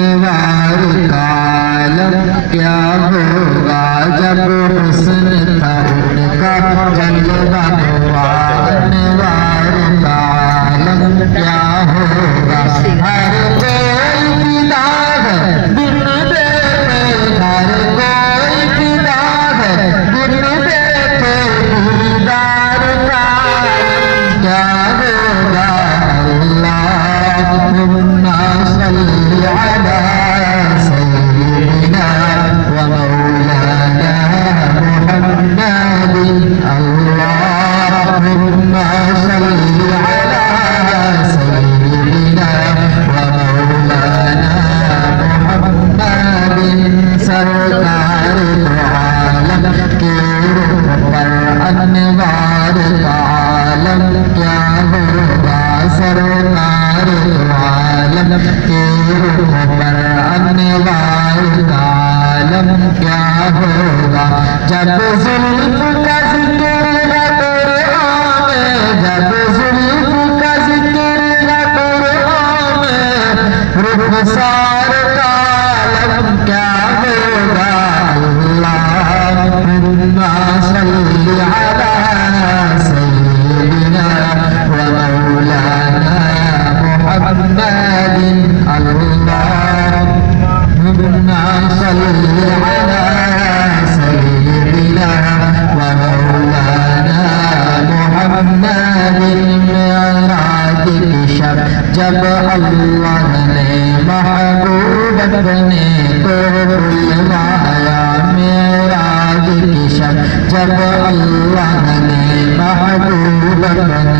अनवार का आलम क्या होगा जब हुस्न था उनका जलवा हुआ। अनवार का आलम क्या होगा। हर कोई फिदा है बिन देखे, हर कोई फिदा है बिन देखे दीदार का क्या होगा। अल्लाहुम्मा सल्ली अला सय्यिदिना व मौलाना मुहम्मदिन। अल्लाहुम्मा सल्ली अला सय्यिदिना व मौलाना मुहम्मदिन। सरकार दो आलम के रूह पर अनवार का आलम क्या होगा। सरकार दो आलम के रूह पर अनवार का आलम क्या होगा। जब जुल्फ का जिक्र है कुरान में, जब जुल्फ का जिक्र है कुरान में, रुखसार का आलम क्या होगा। अल्लाहुम्मा सल्ली अला सय्यिदिना व मौलाना मुहम्मदिन। अल्लाहुम्मा सल्ली अला सय्यिदिना व मौलाना मुहम्मदिन। मेराज की शब जब अल्लाह ने महबूब अपने को बुलवाया, मेराज की शब जब अल्लाह ने महबूब अपने